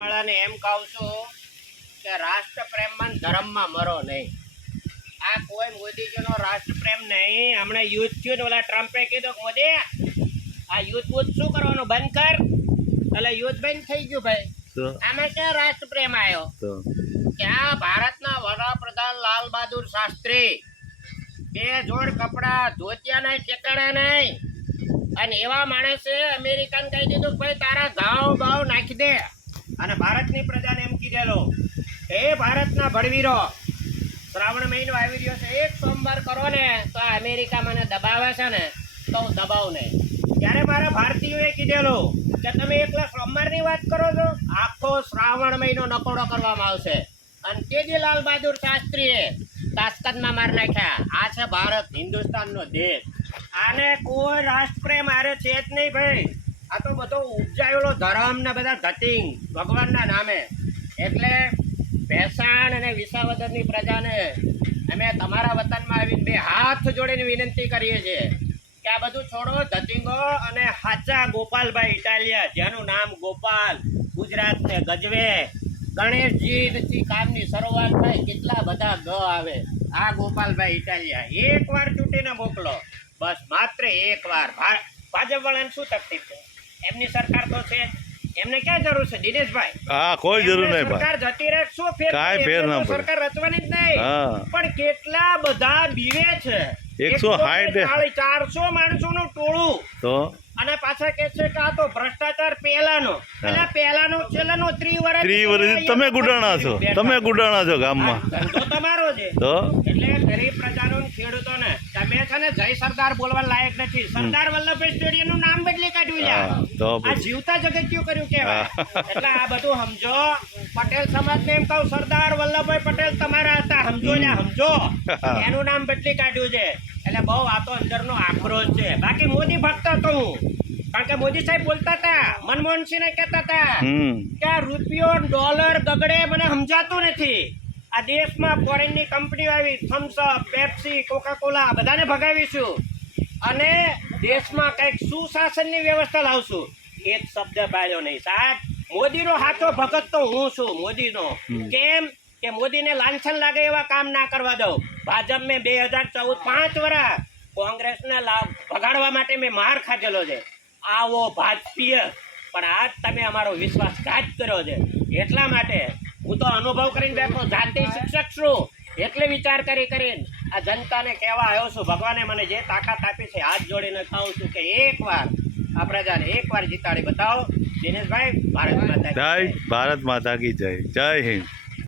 વાળાને એમ કહું છું કે રાષ્ટ્રપ્રેમમાં ધર્મમાં મરો નહીં. આ કોઈ મોદીજીનો રાષ્ટ્રપ્રેમ નહીં. હમણાં યુદ્ધ થયું ને ઓલા ટ્રમ્પે કીધું કે મોદી આ યુદ્ધ શું કરવાનું બંધ કર, એટલે યુદ્ધ બંધ થઈ ગયું ભાઈ. આમાં ક્યાં રાષ્ટ્રપ્રેમ આવ્યો? ત્યાં ભારતના વડાપ્રધાન લાલ બહાદુર શાસ્ત્રી બે જોડ કપડા ધોતિયા નહીં, ઠેકાણા નહીં, અને એવા માણસે અમેરિકન કહી દીધું ભાઈ તારા ઘાવ ભાવ નાખી દે. અને ભારતની પ્રજાને એમ કીધેલો એ ભારતના ભડવીરો શ્રાવણ મહિનો આવી રહ્યો છે, એક સોમવાર કરો ને તો આ અમેરિકા મને દબાવે છે ને તો હું દબાવ નહીં. ત્યારે મારા ભારતીયોએ કીધેલું કે તમે એકલા સોમવારની વાત કરો છો, આખો શ્રાવણ મહિનો નકોડો કરવામાં આવશે. અને તેજી લાલ બહાદુર શાસ્ત્રીએ તાસ્કતમાં માર નાખ્યા. આ છે ભારત, હિન્દુસ્તાનનો દેશ. આને કોઈ રાષ્ટ્રપ્રેમ આરે છે જ નહીં ભાઈ. આ તો બધો ઉપજાયેલો ધર્મ ને બધા ધતિંગ ભગવાનના નામે. એટલે ભેસાણ અને વિસાવદરની પ્રજાને અમે તમારા વતનમાં આવીને બે હાથ જોડીને વિનંતી કરીએ છીએ કે આ બધું છોડો. ધતિંગો અને હાચા ગોપાલભાઈ ઇટાલિયા, જેનું નામ ગોપાલ ગુજરાતને ગજવે, ગણેશજીથી કામની શરૂઆત થાય કેટલા બધા ગ આવે. આ ગોપાલભાઈ ઇટાલિયા એકવાર ચૂંટીને મોકલો, બસ માત્ર એકવાર. ભાજપ વાળાને શું તકલીફ છે? એમની સરકાર તો છે, એમને ક્યાં જરૂર છે દિનેશભાઈ? હા, કોઈ જરૂર નહીં. સરકાર જતી રહે, શું ફેર? કાંઈ ફેર ના પડે. સરકાર રચવાની જ નહીં. પણ કેટલા બધા બીવે છે. 160 400 માણસોનું ટોળું, તો અને પાછા કે છે કે આ તો ભ્રષ્ટાચાર પહેલાનો. એટલે પહેલાનો છેલ્લાનો 30 વર્ષ તમે ગુડાણા છો, ગામમાં ધંધો તમારો છે. તો એટલે ગરીબ પ્રજાનો ખેડૂતોને તમે છે ને જય સરદાર બોલવા લાયક નથી. સરદાર વલ્લભભાઈ સ્ટેડિયમ નું નામ બદલી કાઢ્યું છે. આ જીવતા જગત્યું કર્યું કેવાય. એટલે આ બધું સમજો. પટેલ સમાજ ને એમ કહું સરદાર વલ્લભભાઈ પટેલ તમારા હતા, સમજો ને સમજો. એનું નામ બદલી કાઢ્યું છે. એટલે બહુ આ તો અંદરનો આક્રોશ છે. બાકી મોદી ભક્ત હતો હું, કારણ કે મોદી સાહેબ બોલતા હતા, મનમોહનસિંહ ને કહેતા હતા કે આ રૂપિયો ડોલર ગગડે મને સમજાતું નથી. આ દેશમાં ફોરેનની કંપનીઓ આવી, થમ્સઅપ, પેપ્સી, કોકાકોલા બધાને ભગાવીશું અને દેશમાં કંઈક સુશાસનની વ્યવસ્થા લાવશું. એક શબ્દ બાળ્યો નહીં. સાહેબ મોદીનો સાચો ભગત તો હું છું. મોદીનો કેમ કે મોદીને લાંછન લાગે એવા કામ ના કરવા દઉં. ભાજપ મેં 2014 5 વર્ષ કોંગ્રેસને ભગાડવા માટે મેં માર ખાધેલો છે. આવો ભાજપીય, પણ આજ તમે અમારો વિશ્વાસઘાત કર્યો છે. એટલા માટે હું તો અનુભવ કરીને બેઠો, જાતિ શિક્ષક છું. એટલે વિચાર કરીને આ જનતાને કહેવા આવ્યો છું. ભગવાને મને જે તાકાત આપી છે હાથ જોડીને કહું છું કે એકવાર આ પ્રજાને એકવાર જીતાડી બતાવો. દિનેશભાઈ, ભારત માતા કી જય. ભારત માતા કી જય. જય હિન્દ.